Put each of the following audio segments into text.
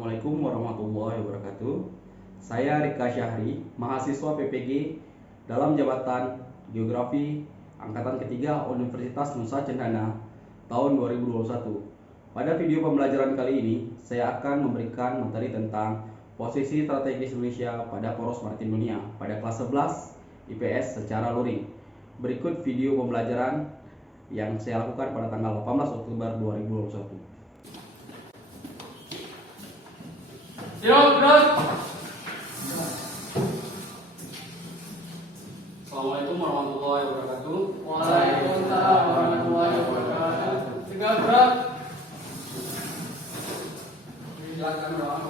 Assalamualaikum warahmatullahi wabarakatuh. Saya Rika Syahri, mahasiswa PPG dalam jabatan Geografi Angkatan Ketiga Universitas Nusa Cendana tahun 2021. Pada video pembelajaran kali ini, saya akan memberikan materi tentang posisi strategis Indonesia pada poros maritim dunia pada kelas 11 IPS secara luring. Berikut video pembelajaran yang saya lakukan pada tanggal 18 Oktober 2021. Assalamualaikum warahmatullahi wabarakatuh. Waalaikumsalam warahmatullahi wabarakatuh. Tegak gerak. Silakan doa.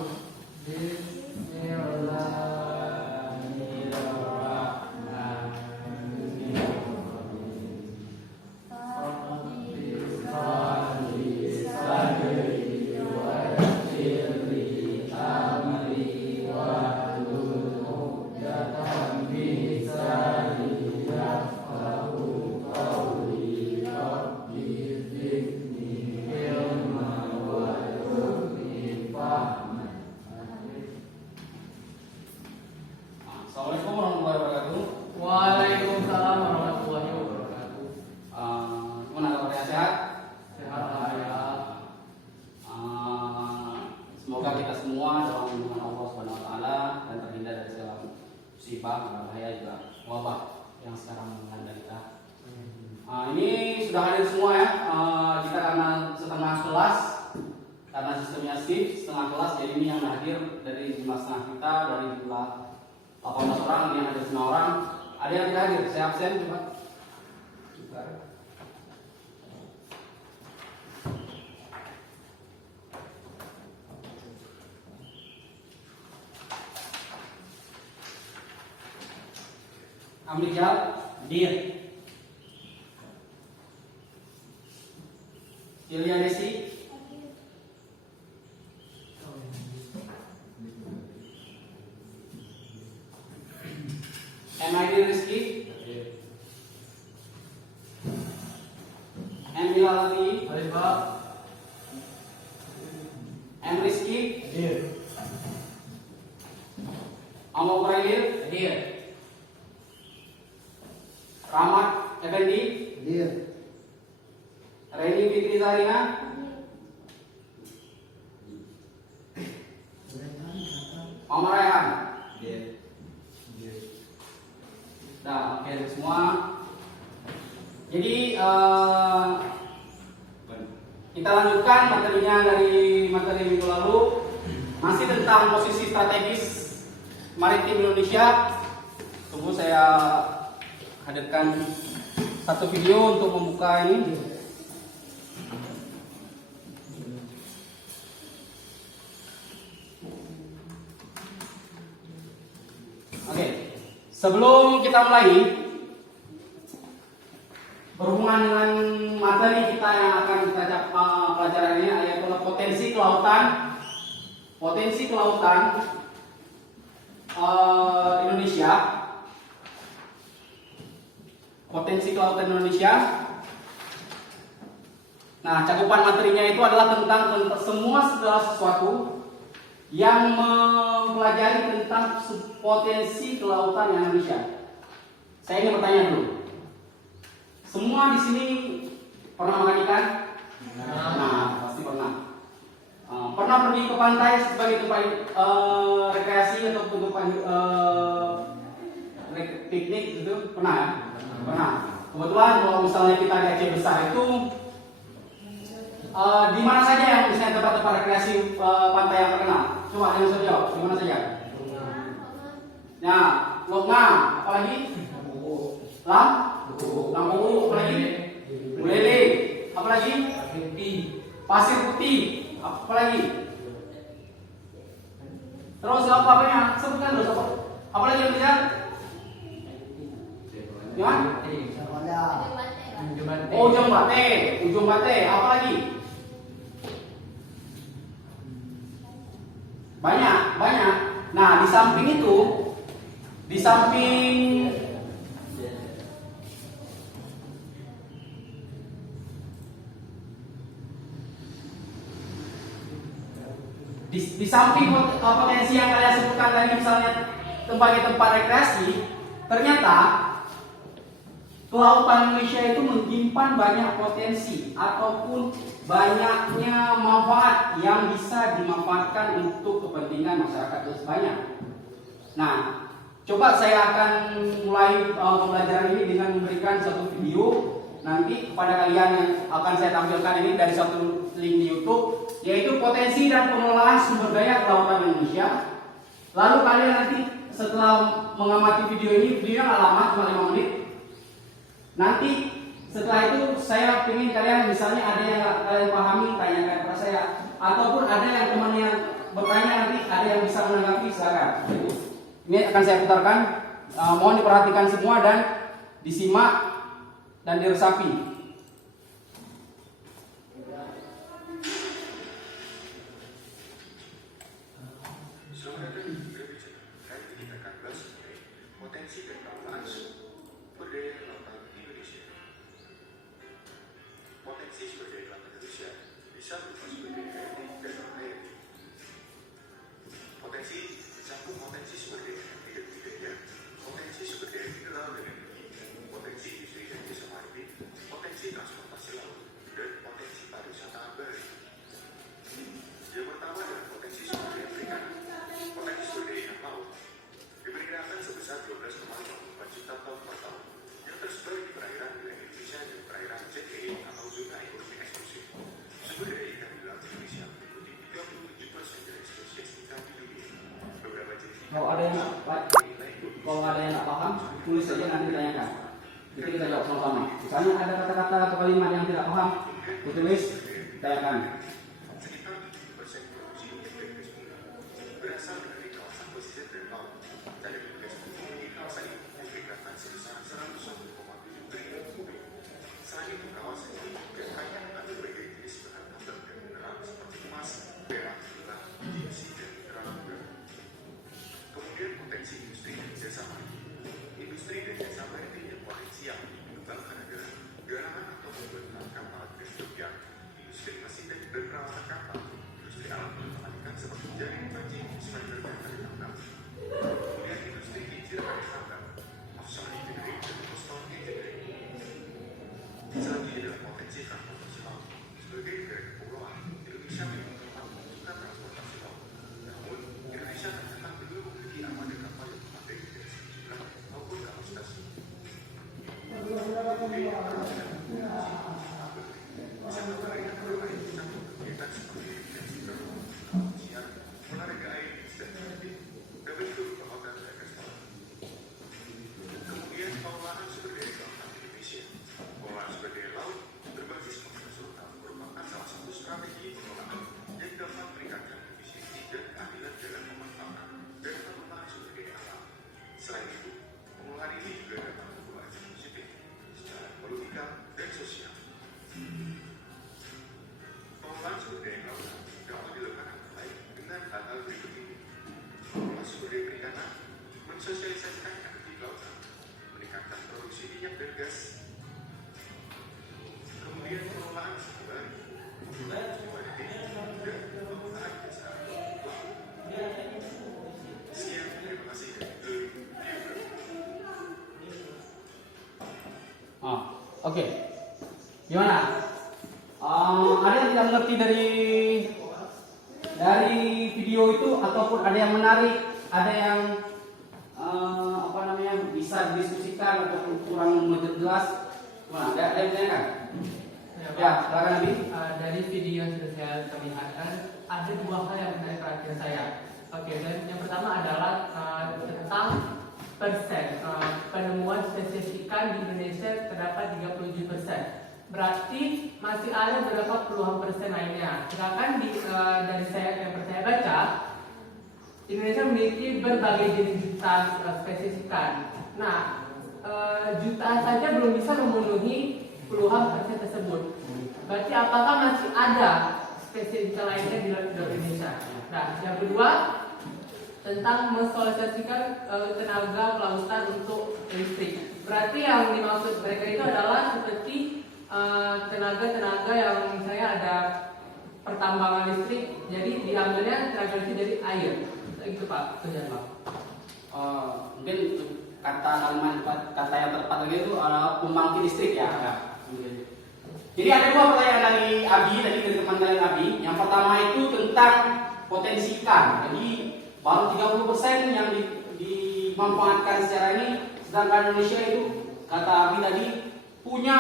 Assalamualaikum warahmatullahi wabarakatuh. Waalaikumsalam warahmatullahi wabarakatuh. Gimana kabarnya, sehat? Sehat alhamdulillah. Semoga kita semua dalam lindungan Allah Subhanahu wa taala dan terhindar dari segala musibah, bahaya juga wabah yang sekarang melanda kita. Ini sudah hadir semua ya. Kita karena setengah kelas, karena sistemnya shift setengah kelas, jadi ini yang hadir dari jumlah setengah kita, dari jumlah 18 orang, ini yang hadir 9 orang. Ada yang tidak hadir, saya absen coba. Amrijal, dir. Ilya Desi, MID Rizky, M Hilalati, Baik, Pak. M Rizky, Hadir. Amok Prair, Hadir. Rahmat Effendi, Hadir. Reni Fitri Zarina, Omar Rehan. Nah, oke semua. Jadi kita lanjutkan materinya dari materi minggu lalu, masih tentang posisi strategis maritim Indonesia. Tunggu saya hadirkan satu video untuk membuka ini. Oke, sebelum kita mulai, berhubungan dengan materi kita yang akan kita pelajaran ini, yaitu potensi kelautan Indonesia. Potensi kelautan Indonesia. Nah, cakupan materinya itu adalah tentang semua segala sesuatu yang mempelajari tentang potensi kelautan Indonesia. Saya ingin bertanya dulu. Semua di sini pernah makan ikan? Nah, pasti pernah. Pernah pergi ke pantai sebagai tempat rekreasi atau tempat piknik gitu? Pernah ya? Pernah. Kebetulan kalau misalnya kita di Aceh besar itu di mana saja yang misalnya tempat-tempat rekreasi pantai yang terkenal? Coba yang saya jawab, di mana saja? Nah, Lokma, apalagi? Lampu, apalagi? Bulele, apalagi? Pasir Putih, apalagi? Terus apa banyak? Sebutkan terus apa? Apalagi yang tidak? Gimana? Ujung Bate, apalagi? Banyak. Nah, di samping itu, di samping di samping potensi yang kalian sebutkan tadi, misalnya sebagai tempat rekreasi, ternyata kelautan Indonesia itu menyimpan banyak potensi ataupun banyaknya manfaat yang bisa dimanfaatkan untuk kepentingan masyarakat itu banyak. Nah, coba saya akan mulai pembelajaran ini dengan memberikan satu video nanti kepada kalian yang akan saya tampilkan ini dari satu link di YouTube, yaitu potensi dan pengelolaan sumber daya kelautan Indonesia. Lalu kalian nanti setelah mengamati video ini, videonya nggak lama, cuma 5 menit. Nanti setelah itu saya ingin kalian misalnya ada yang nggak kalian pahami, tanyakan kepada saya, ataupun ada yang temannya bertanya nanti ada yang bisa menanggapi, silakan. Ini akan saya putarkan, mohon diperhatikan semua dan disimak dan diresapi. Selamat datang di Berbicara. Hari ini kita akan bahas mengenai potensi dan pengelolaan sumber daya kelautan Indonesia. Potensi sumber daya kelautan Indonesia bisa berupa sumber daya hayati dan non-hayati. Potensi mencakup potensi sumber daya hayati dan budaya, potensi sumber daya mineral dan energi, potensi industri dan jasa maritim, potensi transportasi laut, dan potensi pariwisata abadi. Yang pertama adalah potensi sumber daya perikanan. Potensi sumber daya ikan laut diperkirakan sebesar 12,54 juta ton per tahun yang tersebar di perairan wilayah Indonesia dan perairan ZEE atau zona ekonomi eksklusif. Sumber daya ikan di laut Indonesia meliputi 37% dari spesies ikan di dunia. Beberapa jenis ikan Kalau ada yang nggak paham, tulis saja nanti tanyakan. Jadi kita jawab sama-sama. Misalnya ada kata-kata atau kalimat yang tidak paham, ditulis, tanyakan. sekitar 70% produksi minyak dan gas bumi berasal dari kawasan pesisir dan laut. Cadangan gas bumi di kawasan ini diperkirakan sebesar 101,7 triliun kubik. Selain itu, kawasan ini juga kaya akan berbagai jenis bahan tambang dan mineral seperti emas, perak, timah, biji, dan mineral udara. Kemudian potensi industri dan jasa maritim. Industri dan jasa maritim yang potensial dikembangkan adalah galangan atau pembuatan kapal dan truk, industri mesin dan perawatan kapal, industri alat otomatika seperti jaring pancing, sniper dan tarik tambang. Kemudian industri kincir tarik tambang, offshore engineering dan coastal engineering. Selanjutnya adalah potensi transportasi laut. Sebagai negara kepulauan, Indonesia memang telah membutuhkan transportasi laut. Namun, Indonesia ternyata belum memiliki armada kapal yang memadai dari segi jumlah maupun kapasitas. Bisa memberikan berbagai macam kegiatan seperti rekreasi, siar, olahraga air, dan sebagainya. Dapat itu berupa hotel dan restoran. Kemudian pengelolaan sumber daya kelautan Indonesia. Pengelolaan sumber daya laut berbasis komunitas lokal merupakan salah satu strategi pengelolaan yang dapat meningkatkan efisiensi dan keadilan dalam pemanfaatan dan pengelolaan sumber daya alam. Selain itu, pengelolaan ini juga dapat membawa efek positif secara politika dan sosial. Pengelolaan sumber daya kelautan dapat dilakukan antara lain dengan hal-hal berikut ini. Pengelolaan sumber daya perikanan, mensosialisasikan energi kelautan, meningkatkan produksi minyak dan gas. Kemudian pengelolaan sumber dan pengelolaan jasa laut. Sekian, terima kasih dari Geografi. Oke. Gimana? Ada yang tidak mengerti dari video itu ataupun ada yang menarik, ada yang bisa didiskusikan ataupun kurang jelas? Gimana? Ada yang ditanyakan? Ya, silakan Nabi. Dari video yang sudah saya perlihatkan, ada dua hal yang menarik perhatian saya. Oke, dan yang pertama adalah tentang persen penemuan spesies ikan di Indonesia terdapat 37%. Berarti masih ada beberapa puluhan persen lainnya. Sedangkan dari yang saya baca, Indonesia memiliki berbagai jenis jutaan spesies ikan. Nah, jutaan saja belum bisa memenuhi puluhan persen tersebut. Berarti apakah masih ada spesies ikan lainnya di Indonesia? Nah, yang kedua tentang mensosialisasikan tenaga kelautan untuk listrik. Berarti yang dimaksud mereka itu adalah seperti tenaga-tenaga yang misalnya ada pertambangan listrik, jadi diambilnya tenaga listrik dari air. Itu Pak, kerjaan Pak. Mungkin kata yang tepat lagi itu adalah pembangkit listrik ya. Jadi ada dua pertanyaan dari Abi, tadi dari teman dari Abi. Yang pertama itu tentang potensi ikan. Jadi baru 30% yang dimanfaatkan secara ini, sedangkan Indonesia itu kata Abi tadi punya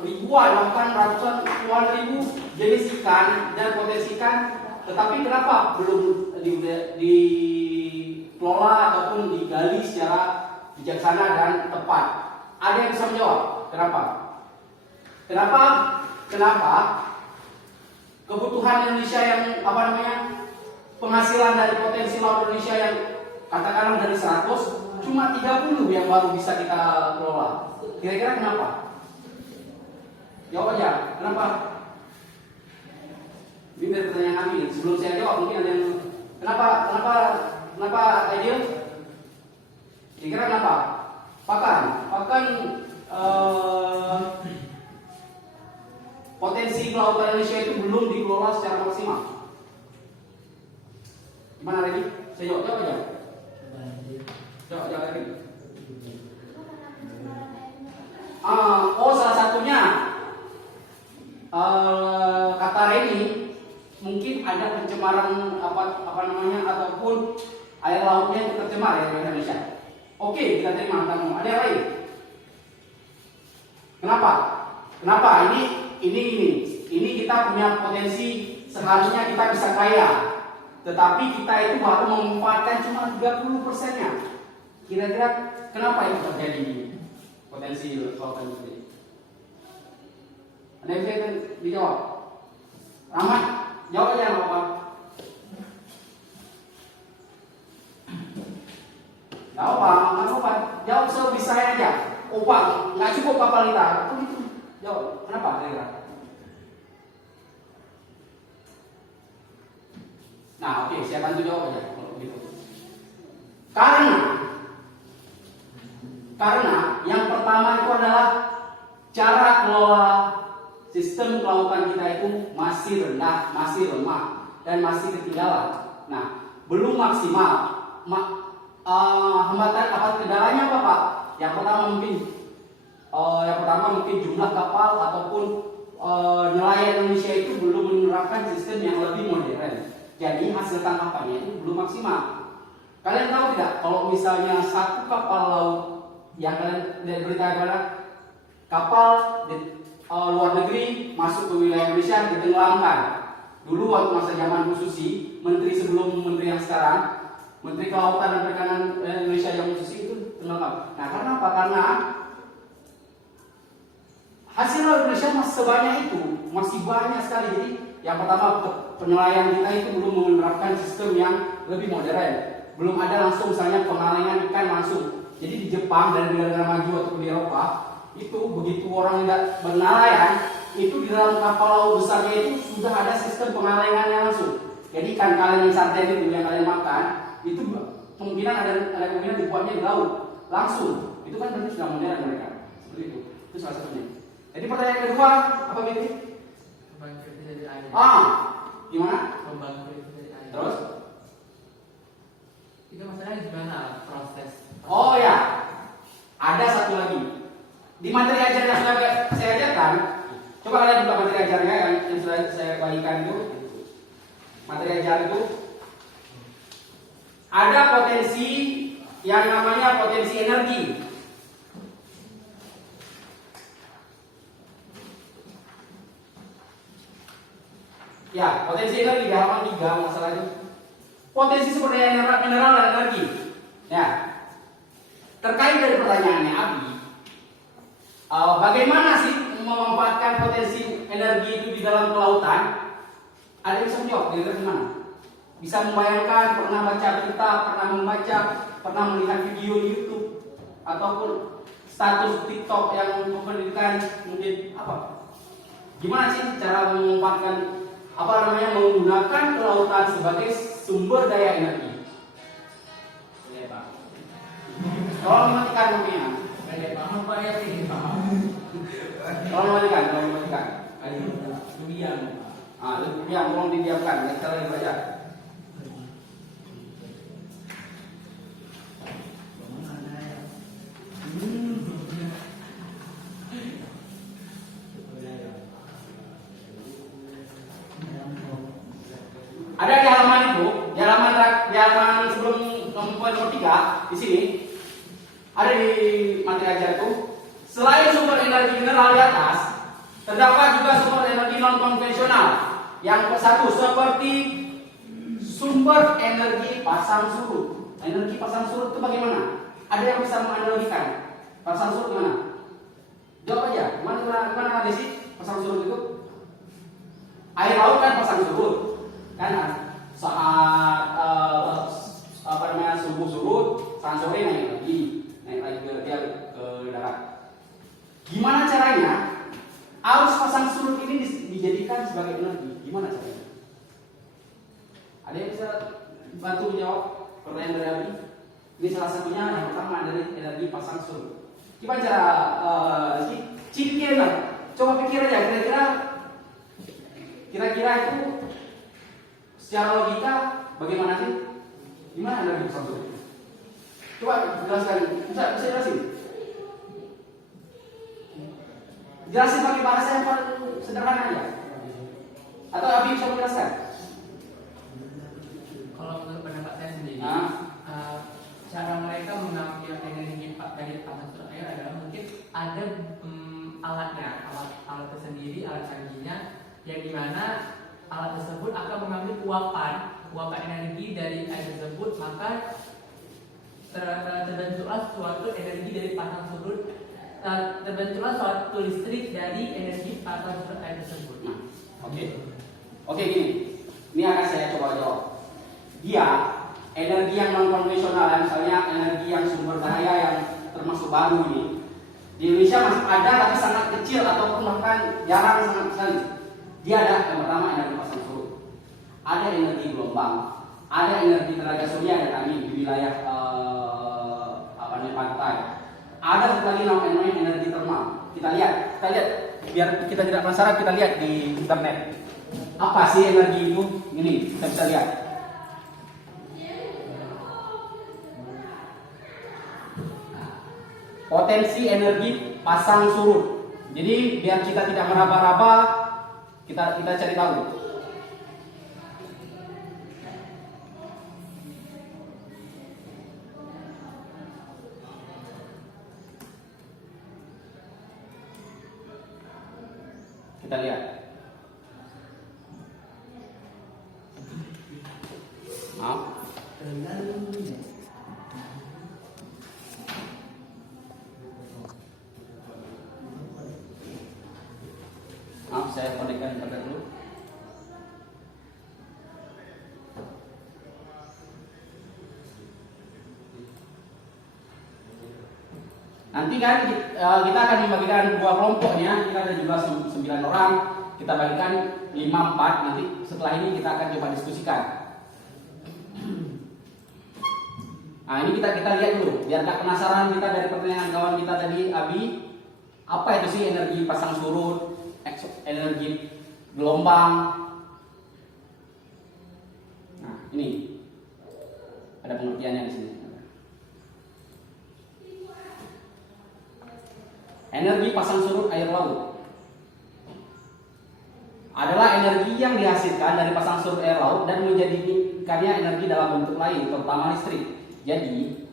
ribuan bahkan ratusan puluhan ribu jenis ikan dan potensi ikan, tetapi kenapa belum dikelola ataupun digali secara bijaksana dan tepat? Ada yang bisa menjawab? Kenapa? Kenapa kebutuhan Indonesia yang penghasilan dari potensi laut Indonesia yang katakanlah dari 100 cuma 30 yang baru bisa kita kelola? Kira-kira kenapa? Jawab aja, kenapa? Ini dari pertanyaan kami. Sebelum saya jawab, mungkin ada yang kenapa ideal? Kira-kira kenapa? Pakan potensi kelautan Indonesia itu belum dikelola secara maksimal. Gimana lagi? Saya jawab aja. Jawab lagi. Salah satunya kata Reni, mungkin ada pencemaran ataupun air lautnya yang tercemar ya di Indonesia. Oke, kita terima kamu. Ada yang lain? Kenapa? Ini kita punya potensi, seharusnya kita bisa kaya, tetapi kita itu baru memanfaatkan cuma 30%-nya. Kira-kira kenapa itu terjadi? Potensi kelautan ini. Ada yang bisa dijawab? Rahmat, jawab aja Bapak. Jawab sebisanya aja. Pak, nggak cukup kapal kita. Begitu. Jawab. Kenapa? Kira-kira? Nah, oke, saya bantu jawab aja kalau begitu. Karena yang pertama itu adalah cara kelola sistem kelautan kita itu masih rendah, masih lemah, dan masih ketinggalan. Nah, belum maksimal. Hambatan apa kendalanya apa Pak? Yang pertama mungkin jumlah kapal ataupun nelayan Indonesia itu belum menerapkan sistem yang lebih modern. Jadi hasil tangkapannya itu belum maksimal. Kalian tahu tidak kalau misalnya satu kapal laut yang kalian dari berita adalah kapal luar negeri masuk ke wilayah Indonesia ditenggelamkan. Dulu waktu masa zaman Bu Susi, menteri sebelum menteri yang sekarang, Menteri Kelautan dan Perikanan Indonesia yang khusus itu tenggelam. Nah, karena apa? Karena hasil laut Indonesia masih sebanyak itu, masih banyak sekali. Jadi yang pertama penelayan kita itu belum menerapkan sistem yang lebih modern. Belum ada langsung misalnya pengalengan ikan langsung. Jadi di Jepang dan di negara maju ataupun di Eropa itu begitu orang tidak bernelayan, itu di dalam kapal laut besarnya itu sudah ada sistem pengalengannya langsung. Jadi ikan kalian yang santai itu yang kalian makan itu kemungkinan ada kemungkinan dibuatnya di laut langsung. Itu kan berarti sudah modern mereka. Seperti itu. Itu salah satunya. Jadi pertanyaan kedua apa gitu? Pembangkit dari air. Gimana? Pembangkit dari air. Terus? Itu masalahnya gimana proses? Oh ya, ada satu lagi. Di materi ajar yang sudah saya ajarkan, coba kalian buka materi ajarnya yang sudah saya bagikan itu. Materi ajar itu ada potensi yang namanya potensi energi. Ya, potensi energi di halaman 3 masalah itu. Potensi sumber daya mineral dan energi. Ya. Terkait dari pertanyaannya Abi, bagaimana sih memanfaatkan potensi energi itu di dalam kelautan? Ada yang bisa menjawab, kira-kira gimana? Bisa membayangkan, pernah baca berita, pernah melihat video di YouTube, ataupun status TikTok yang memperlihatkan mungkin apa? Gimana sih cara memanfaatkan menggunakan kelautan sebagai sumber daya energi? Ya Pak. Tolong matikan namanya. Kayak paham Pak ya sih. Tolong matikan. Diam. Diam, tolong didiamkan. Kita lagi belajar. Ada di halaman itu, di halaman sebelum nomor 3 di sini ada di materi ajar itu. Selain sumber energi mineral di atas, terdapat juga sumber energi non konvensional. Yang satu seperti sumber energi pasang surut. Energi pasang surut itu bagaimana? Ada yang bisa menganalogikan pasang surut gimana? Jawab aja. Gimana Desi? Pasang surut itu? Air laut kan pasang surut. Kan saat subuh surut, saat sore naik lagi ke darat. Gimana caranya arus pasang surut ini dijadikan sebagai energi? Gimana caranya? Ada yang bisa bantu menjawab pertanyaan dari Abi? Ini salah satunya yang pertama dari energi pasang surut. Gimana cara cikir? Coba pikir aja kira-kira itu secara logika bagaimana sih? Gimana energi pasang surut? Coba jelaskan, bisa jelasin? Jelasin pakai bahasa yang paling sederhana aja. Atau Abi bisa menjelaskan? Kalau menurut pendapat saya sendiri, cara mereka mengambil energi dari pasang surut air adalah mungkin ada alatnya, alat tersendiri, alat canggihnya, yang dimana alat tersebut akan mengambil uapan energi dari air tersebut, maka terbentuklah suatu energi dari pasang surut, terbentuklah suatu listrik dari energi pasang surut air tersebut. Oke gini, ini akan saya coba jawab. Dia energi yang non konvensional, misalnya energi yang sumber daya yang termasuk baru ini di Indonesia masih ada tapi sangat kecil ataupun bahkan jarang sangat sekali. Dia ada yang pertama energi pasang surut, ada energi gelombang, ada energi tenaga surya dan angin di wilayah pantai. Ada satu lagi namanya energi termal. Kita lihat biar kita tidak penasaran, kita lihat di internet. Apa sih energi itu? Ini kita bisa lihat. Potensi energi pasang surut. Jadi biar kita tidak meraba-raba, kita cari tahu. Kita lihat. Saya konekkan internet dulu. Nanti kan kita akan membagikan dua kelompoknya. Kita ada jumlah 9 orang. Kita bagikan 5-4. Nanti setelah ini kita akan coba diskusikan. Nah ini kita lihat dulu. Biar gak penasaran kita dari pertanyaan kawan kita tadi, Abi. Apa itu sih energi pasang surut, energi gelombang? Nah ini ada pengertiannya di sini. Energi pasang surut air laut adalah energi yang dihasilkan dari pasang surut air laut dan menjadikannya energi dalam bentuk lain, terutama listrik. Jadi,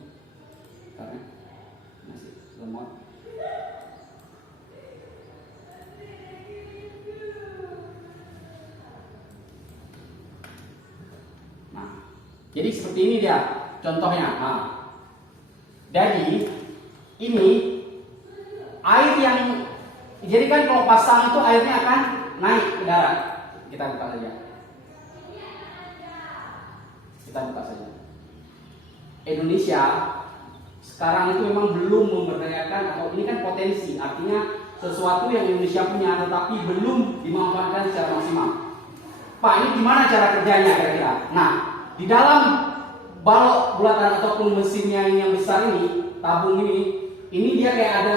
masih lemot. Nah, jadi seperti ini dia contohnya. Nah, jadi ini air yang jadi kan kalau pasang itu airnya akan naik ke darat. Kita buka saja. Indonesia sekarang itu memang belum memberdayakan, atau ini kan potensi, artinya sesuatu yang Indonesia punya tetapi belum dimanfaatkan secara maksimal. Pak, ini gimana cara kerjanya kira-kira? Nah, di dalam balok bulatan ataupun mesinnya ini yang besar ini, tabung ini dia kayak ada,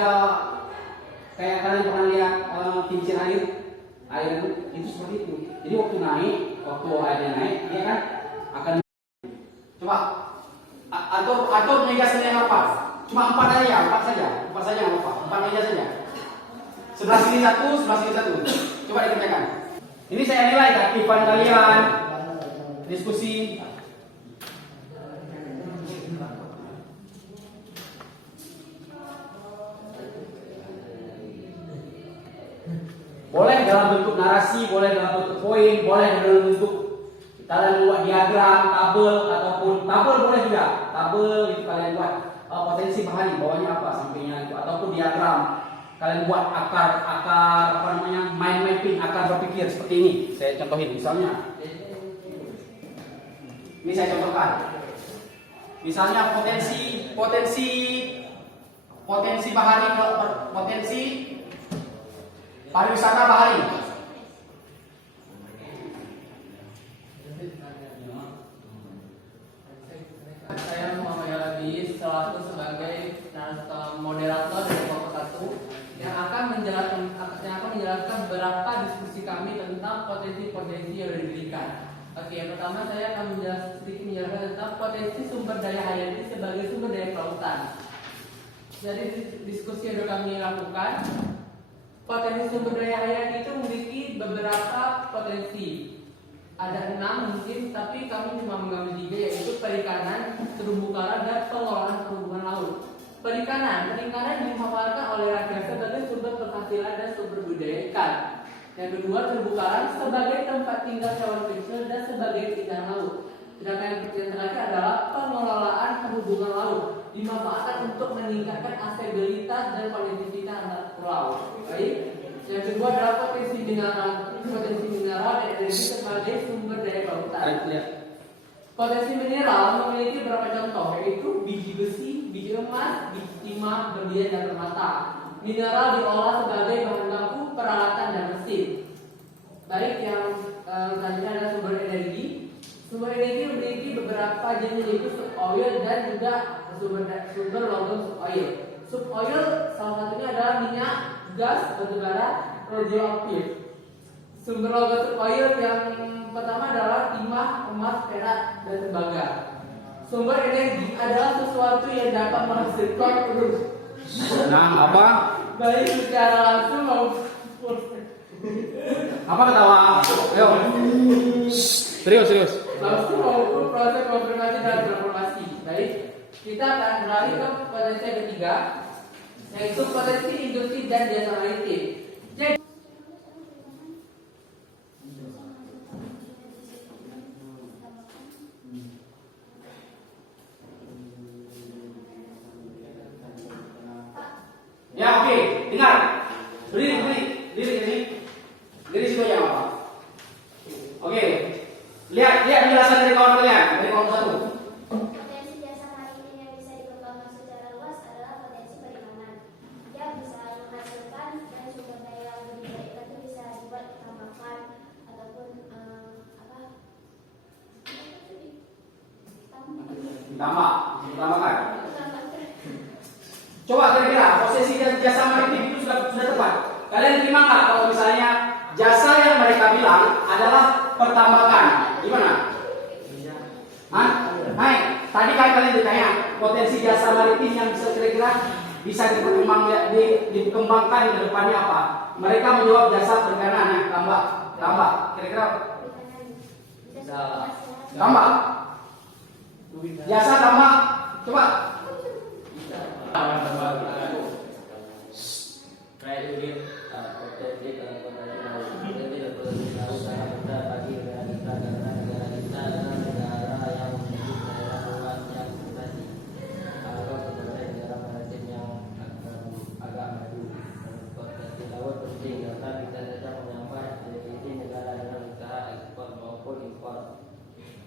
kayak kalian pernah lihat kincir air, air itu seperti itu. Jadi waktu airnya naik, dia kan akan coba atur megasnya apa? Cuma 4 saja nggak apa, 4 meja saja. Sebelah sini satu, sebelah sini satu. Coba dikerjakan. Ini saya nilai keaktifan kalian, diskusi. Boleh dalam bentuk narasi, boleh dalam bentuk poin, boleh dalam bentuk kalian buat diagram, tabel ataupun tabel boleh juga. Tabel itu kalian buat potensi bahari bawahnya apa, sampingnya itu ataupun diagram. Kalian buat akar apa namanya, mind mapping, akar berpikir seperti ini. Saya contohin misalnya. Ini saya contohkan. Misalnya potensi bahari, potensi pariwisata bahari. Saya Muhammad Yalabi selaku sebagai moderator dari kelompok 1 yang akan menjelaskan beberapa diskusi kami tentang potensi-potensi yang diberikan. Oke, yang pertama saya akan sedikit menjelaskan tentang potensi sumber daya hayati sebagai sumber daya kelautan. Jadi diskusi yang kami lakukan, potensi sumber daya hayati itu memiliki beberapa potensi. Ada 6 mungkin, tapi kami cuma mengambil 3, yaitu perikanan, terumbu karang, dan pengelolaan perhubungan laut. Perikanan dimanfaatkan oleh rakyat sebagai sumber penghasilan dan sumber budaya ikan. Yang kedua, terumbu karang sebagai tempat tinggal hewan kecil dan sebagai ikan laut. Sedangkan yang terakhir adalah pengelolaan perhubungan laut, dimanfaatkan untuk meningkatkan aksesibilitas dan konektivitas antar pulau. Baik. Yang kedua adalah potensi mineral dan energi sebagai sumber daya kelautan. Potensi mineral memiliki beberapa contoh, yaitu biji besi, biji emas, biji timah, berlian, dan permata. Mineral diolah sebagai bahan baku, peralatan, dan mesin. Baik, yang selanjutnya adalah sumber energi. Sumber energi memiliki beberapa jenis, yaitu suboil dan juga sumber logam suboil. Suboil salah satunya adalah minyak, gas, batubara, radioaktif. Sumber logam suboil yang pertama adalah timah, emas, perak, dan tembaga. Sumber energi adalah sesuatu yang dapat menghasilkan Apa? baik secara langsung maupun Apa ketawa? Ayo. Serius. langsung maupun proses konfirmasi dan transformasi. Baik, kita akan beralih ke potensi yang ketiga, yaitu potensi industri dan jasa maritim. Jadi, ya oke, dengar. Diri situ ya apa? Oke. Lihat penjelasan dari kawan kalian, dari kawan 1. Potensi jasa maritim yang bisa dikembangkan secara luas adalah potensi perikanan. Dia bisa menghasilkan dan sumber daya budidaya ikan itu bisa dibuat tambahkan ataupun Ditambahkan. Coba kira-kira posisi jasa maritim itu sudah tepat. Kalian terima nggak kalau misalnya jasa yang mereka bilang adalah pertambakan? Gimana? Hai, tadi kan kalian ditanya potensi jasa maritim yang bisa kira-kira bisa dikembangkan ke depannya apa? Mereka menjawab jasa perikanan, tambah. Kira-kira tambah. Jasa tambah. Coba.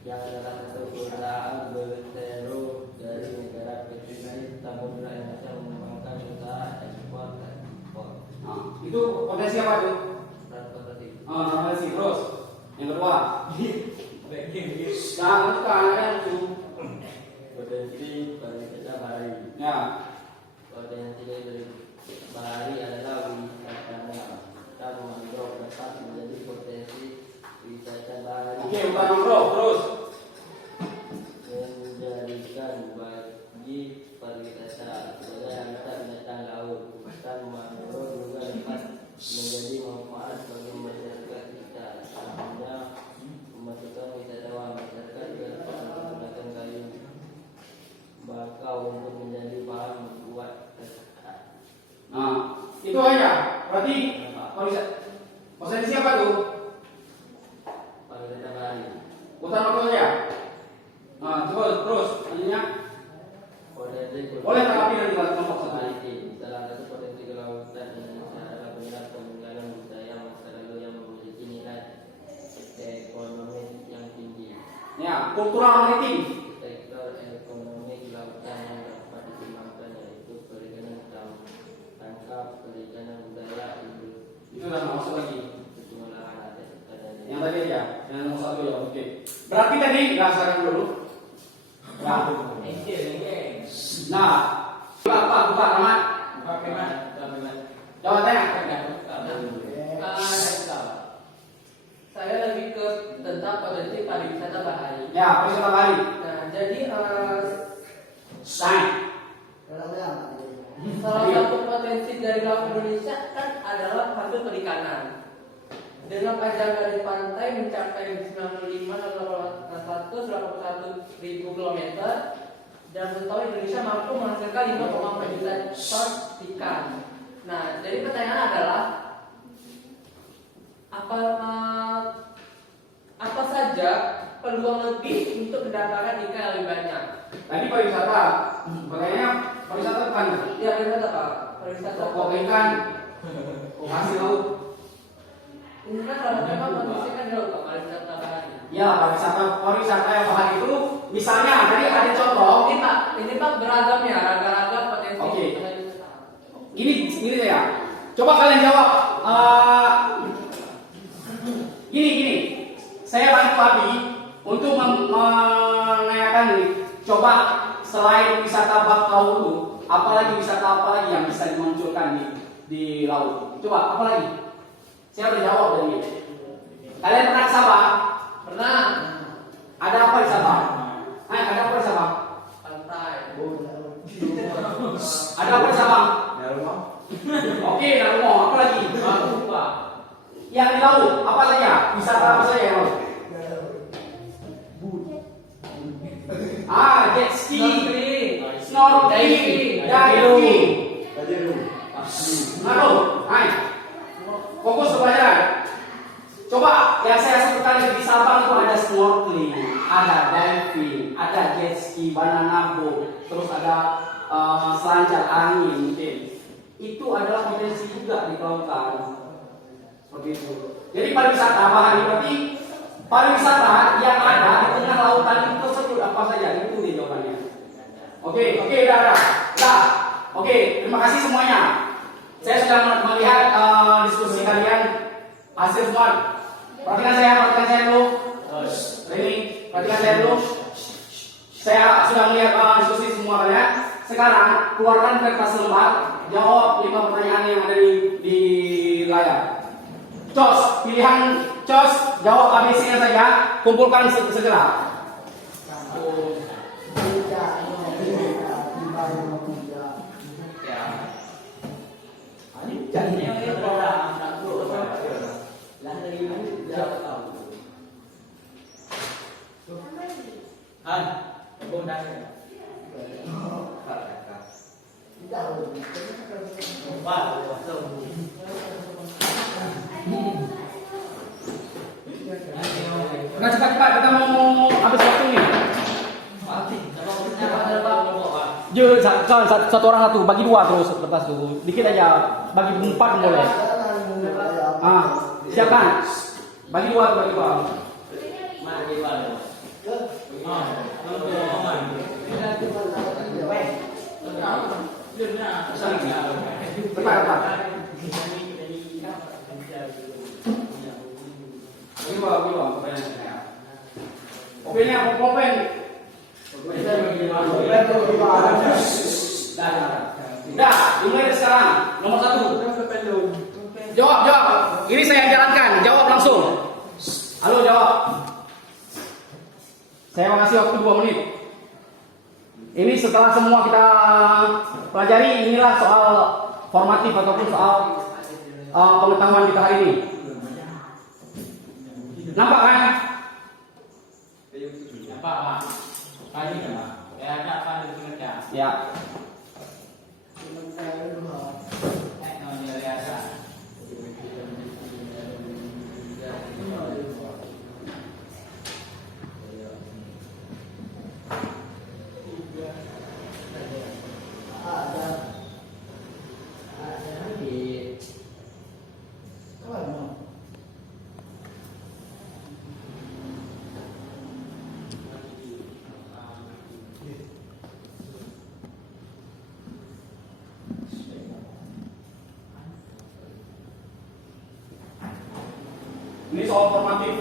yang adalah satu perusahaan berseru dari negara kecil Samudra Indonesia mengembangkan usaha ekspor dan impor. Itu potensi apa tuh? Transportasi. Transportasi terus. Yang kedua. Potensi pariwisata bahari. Ya. Potensi dari bahari adalah wisata dan mangrove dapat menjadi Oke, utama bro, terus. Menjadikan bagi pariwisata sebagai habitat binatang laut hutan mangrove juga dapat menjadi manfaat bagi masyarakat kita. Selanjutnya memasukkan wisatawan masyarakat juga dapat menggunakan kayu bakau untuk menjadi bahan membuat kesehatan. Nah, itu aja. Berarti potensi apa tuh? Pariwisata bahari. Utama itu aja. Nah, coba terus selanjutnya. Potensi Boleh tanggapi dari kelompok satu. maritim. Salah satu potensi kelautan Indonesia adalah penyerap peninggalan budaya masa lalu yang memiliki nilai ekonomi yang tinggi. Ya, kultural maritim. Sektor ekonomi kelautan yang dapat dikembangkan yaitu perikanan tangkap, perikanan budaya, Itu udah nggak masuk lagi. pengolahan aset dan Yang tadi aja, yang nomor satu ya, oke. Berarti tadi nggak sekarang dulu. Ya. Nah, apa buka Rahmat? Jawab tanya. Saya lebih ke tentang potensi pariwisata bahari. Ya, pariwisata bahari. Nah, jadi Sign. salah satu potensi dari laut Indonesia kan adalah hasil perikanan. Dengan panjang dari pantai mencapai 95.181.000 km dan setahu Indonesia mampu menghasilkan 5,4 juta ton ikan. Nah, jadi pertanyaan adalah apa saja peluang lebih untuk mendapatkan ikan yang lebih banyak? Tadi pariwisata. Makanya pariwisata bukan. Ya, pariwisata Pak. Pariwisata. Pokok ikan. Hasil laut. Ini kan salah satunya kan potensi kan di laut Pak, pariwisata bahari. Ya, pariwisata yang bahari itu misalnya tadi ada contoh. Ini Pak beragam ya, ragam potensi. Oke. Gini saya. Coba kalian jawab. Gini. Saya bantu Abi untuk menanyakan ini. Coba selain wisata bakau itu, apalagi wisata apa lagi yang bisa dimunculkan di laut? Coba apa lagi? Saya berjawab dari ini. Kalian pernah ke Sabah? Pernah. Ada apa di Sabah? Ada apa di Sabah? Pantai. Ada apa di Sabah? Oke, Darmo. Apa lagi? Lupa. Yang di laut, apa saja? Wisata apa saja yang laut? Jet ski, snorkeling, diving. Aduh, fokus ke pelajaran. Coba yang saya sebutkan di Sabang itu ada snorkeling, ada diving, ada jet ski, banana boat, terus ada selancar angin mungkin. Itu adalah potensi juga di kelautan. Seperti itu. Jadi pariwisata bahari berarti pariwisata yang ada di tengah lautan itu tersebut apa saja? Itu nih jawabannya. Oke, dah. Oke, terima kasih semuanya. Saya sudah melihat diskusi kalian hasil semua. Perhatikan saya dulu. Perhatikan saya dulu. Saya sudah melihat diskusi semua kalian. Sekarang keluarkan kertas lembar, jawab 5 pertanyaan yang ada di layar. Cos, pilihan Cos, jawab ABC-nya saja, kumpulkan segera. Nah, cepat-cepat kita mau habis waktu nih. Satu orang satu, bagi 2 terus kertas tuh. Dikit aja, bagi 4 boleh. Siapkan. Bagi 2. Cepat. Open. Dah, dimulai sekarang. Nomor 1. Jawab. Ini saya jalankan. Jawab langsung. Halo, jawab. Saya kasih waktu 2 menit. Ini setelah semua kita pelajari, inilah soal formatif ataupun soal pengetahuan kita hari ini. Nampak kan? Nampak, Pak. Tadi kan, Pak. Ya, ada apa di sini ya? Ya. Ini soal formatif.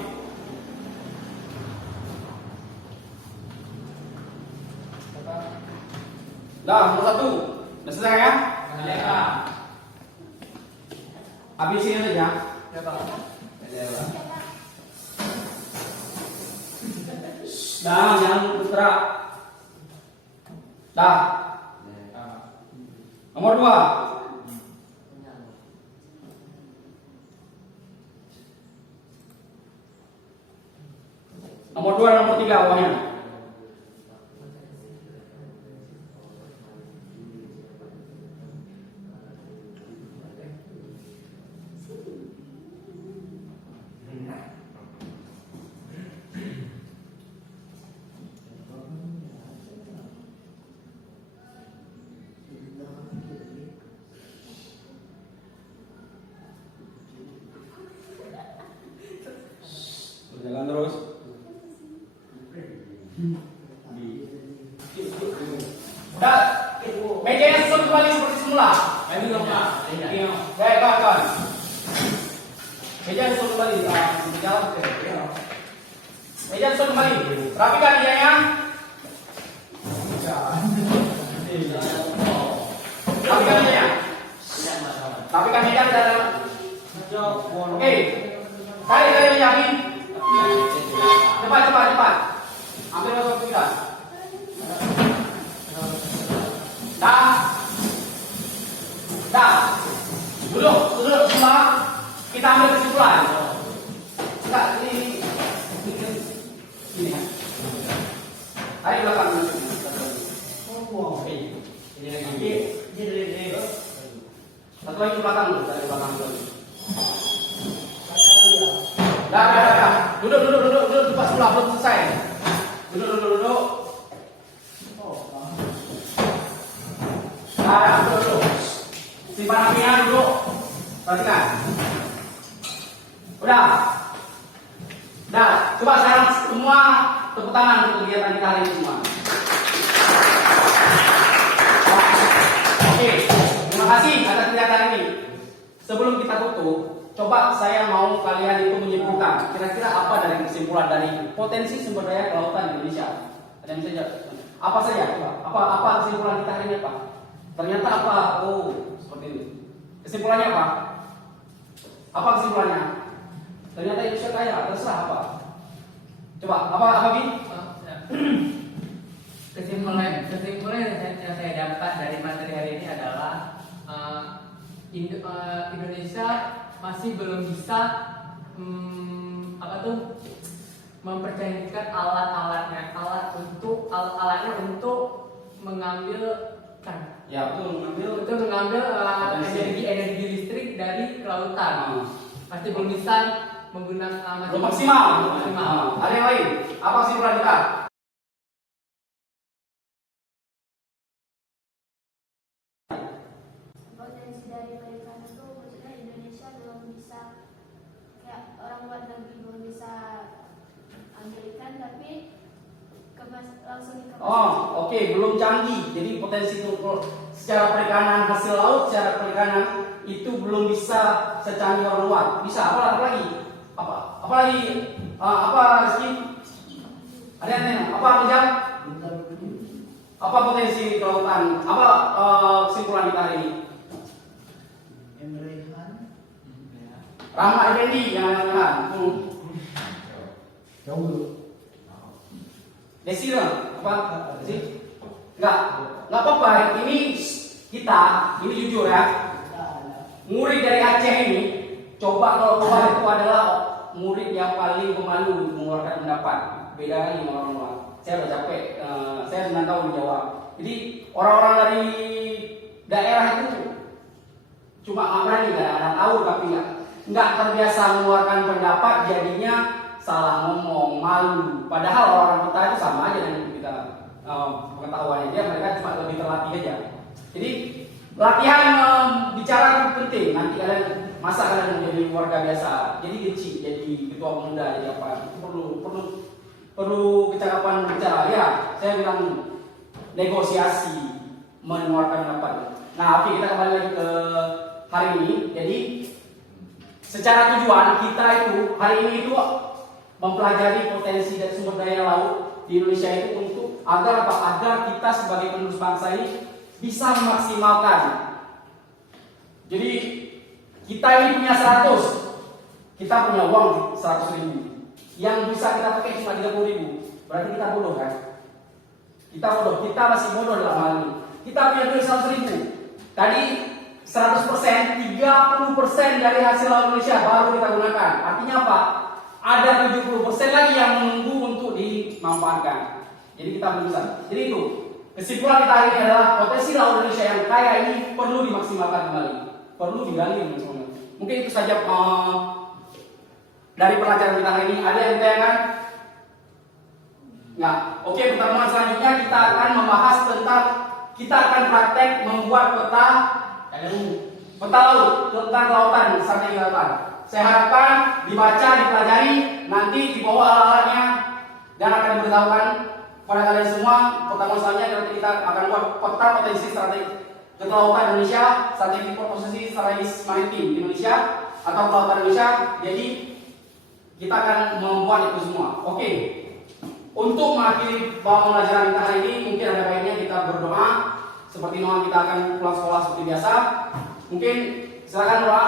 Dah, nomor 1. Udah selesai ya? Ya, Pak. Habisin aja. Ya, Pak. Dah, jangan bergerak. Dah. Nomor 2. Nomor 2 dan nomor 3 uangnya. Berjalan terus. Udah, mejanya susun kembali seperti semula. Ini dong, Pak. Ini. Baik, kawan. Meja susun kembali. Berjalan. Meja susun kembali. Rapikan dianya. Rapikan dianya. Rapikan meja dan oke. Kali yakin. Cepat. Ambil waktu kita. Dah. Duduk semua. Kita ambil kesimpulan. Enggak, ini. Ayo belakang. Ini lagi. Satu lagi ke belakang dulu, dari belakang dulu. Dah. Duduk cepat sebelah belum selesai. Duduk. Duduk. Simpan apinya dulu. Perhatikan. Udah. Coba sekarang semua tepuk tangan untuk kegiatan kita hari ini semua. Oke, terima kasih atas kegiatan ini. Sebelum kita tutup, coba saya mau kalian itu menyimpulkan kira-kira apa dari kesimpulan dari potensi sumber daya kelautan Indonesia. Ada yang bisa jawab? Apa saja? Coba. Apa kesimpulan kita hari ini, Pak? Ternyata apa? Oh, seperti ini. Kesimpulannya apa? Apa kesimpulannya? Ternyata Indonesia kaya. Terserah apa? Coba. Apa Bi? Kesimpulan yang saya dapat dari materi hari ini adalah Indonesia masih belum bisa mempercantikkan alatnya untuk mengambil Ya, betul, mengambil energi listrik dari kelautan. Pasti belum bisa menggunakan belum maksimal. Ada yang lain? Apa kesimpulan kita? Potensi dari perikanan itu maksudnya Indonesia belum bisa kayak orang luar negeri belum bisa ambil ikan tapi langsung dikemas. Oh, oke, belum canggih. Jadi potensi itu secara perikanan, hasil laut secara perikanan itu belum bisa secanggih orang luar. Bisa apa lagi? Apa lagi? Apa Rizky? Ada yang tanya? Apa Rizal? Apa potensi kelautan? Apa kesimpulan kita hari ini? Rahmat Effendi yang Desire apa sih? Enggak apa-apa. Ini kita, ini jujur ya. Murid dari Aceh ini, coba kalau keluar itu adalah murid yang paling pemalu untuk mengeluarkan pendapat. Beda kan sama orang luar. Saya udah capek, saya 9 tahun di Jawa. Jadi orang-orang dari daerah itu cuma nggak berani, nggak tahu tapi nggak terbiasa mengeluarkan pendapat, jadinya salah ngomong, malu. Padahal orang-orang kita itu sama aja dengan kita pengetahuannya dia, mereka cuma lebih terlatih aja. Jadi latihan bicara itu penting. Nanti kalian masa kalian menjadi warga biasa, jadi kecil, jadi ketua pemuda, jadi apa? Itu perlu kecakapan bicara. Ya, saya bilang negosiasi, mengeluarkan pendapat. Nah, oke, kita kembali lagi ke hari ini. Jadi secara tujuan kita itu hari ini itu mempelajari potensi dan sumber daya laut di Indonesia itu untuk agar apa? Agar kita sebagai penerus bangsa ini bisa memaksimalkan. Jadi kita ini punya 100, kita punya uang 100.000, yang bisa kita pakai cuma 30.000. Berarti kita bodoh kan? Kita masih bodoh dalam hal ini. Kita punya duit 100.000. Tadi 100%, 30% dari hasil laut Indonesia baru kita gunakan. Artinya apa? Ada 70% lagi yang menunggu untuk dimanfaatkan. Jadi kita belum bisa. Jadi itu kesimpulan kita hari ini adalah potensi laut Indonesia yang kaya ini perlu dimaksimalkan kembali, perlu digali. Mungkin itu saja dari pelajaran kita hari ini. Ada yang ditanyakan? Nggak? Oke, pertemuan selanjutnya kita akan membahas tentang, kita akan praktek membuat peta laut tentang lautan, strategi lautan. Saya harapkan dibaca, dipelajari, nanti dibawa alat-alatnya dan akan diberitahukan pada kalian semua. Pertemuan selanjutnya nanti kita akan buat peta potensi strategi kelautan Indonesia, strategi posisi strategis maritim Indonesia atau kelautan Indonesia. Jadi kita akan membuat itu semua. Oke. Untuk mengakhiri pembelajaran kita hari ini, mungkin ada baiknya kita berdoa. Seperti normal kita akan pulang sekolah seperti biasa. Mungkin silakan doa.